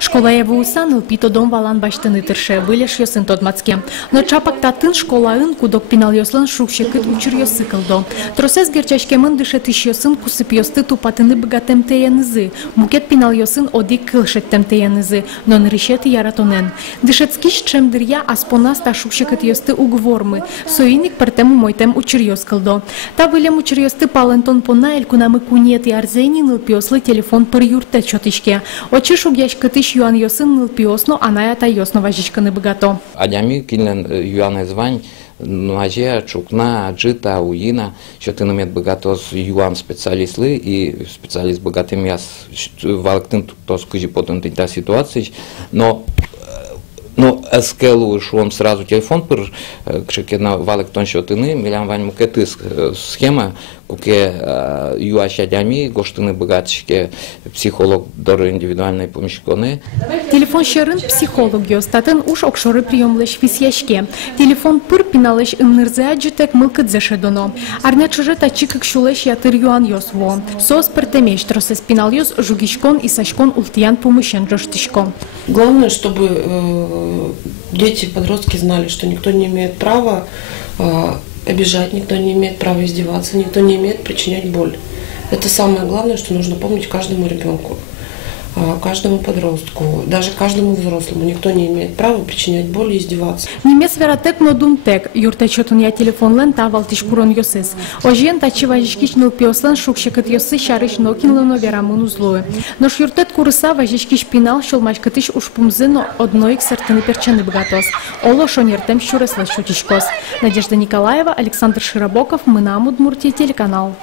Школа Евусан илпито дом валан баштыны тырше, вылеш йосын тодмацке. Но чапак татын школаын кудок пинал йослан шукшекыт учур йосы кылдо. Тросес герчашкемын дышет иш йосын кусып йосты тупатыны богатем теянызы. Мукет пинал йосын одик кылшеттем теянызы, но нырышет яратонен. Дышетскиш чемдырья аспонас та шукшекыт йосты угвормы. Соиник пертему мойтем учур йос кылдо. Та вылем учур йосты палентон пона элькунамы кунет и арзенин илпиослы телефон пыр юрте чотишке. Очи шугяшкы тысяч юан йосын нылпиосно, а на это йосно важичканы богато. Адями килен юан звань, нуаже, чукна, аджита, уина, що ти намет богато з юан спеціалісти і спеціаліст богатим яс валктин то скажи потом та ситуація, но скелу шуам сразу телефон пер кшеке на валктон що ти не милям вань мукети схема куке юаша дями гоштыны богатшке психолог дор индивидуальной помощи. Телефон шерын психолог йостатын уж окшоры приемлеш висяшке. Телефон пыр пиналеш иннырзе аджитек мылкыт зешедоно. Арня чуже тачикык шулеш ятыр юан йосво. Сос пертемеш тросес пинал йос жугишкон и сашкон ультиян помощен жоштишкон. Главное, чтобы дети, подростки знали, что никто не имеет права обижать, никто не имеет права издеваться, никто не имеет причинять боль. Это самое главное, что нужно помнить каждому ребенку, каждому подростку, даже каждому взрослому. Никто не имеет права причинять боль и издеваться. Немец вератек но думтек, юрта чотун я телефон лен тавал тишкурон йосес. Ожен тачи важишкич нылпиослен шукшекет йосы шарыш нокинлено верамун узлою. Но юртет курыса важишкич пинал шолмашкатыш ушпумзено одной ксертыны перчаны богатос. Оло шонертем щуреслес шутишкос. Надежда Николаева, Александр Широбоков, мы на Удмуртии, телеканал.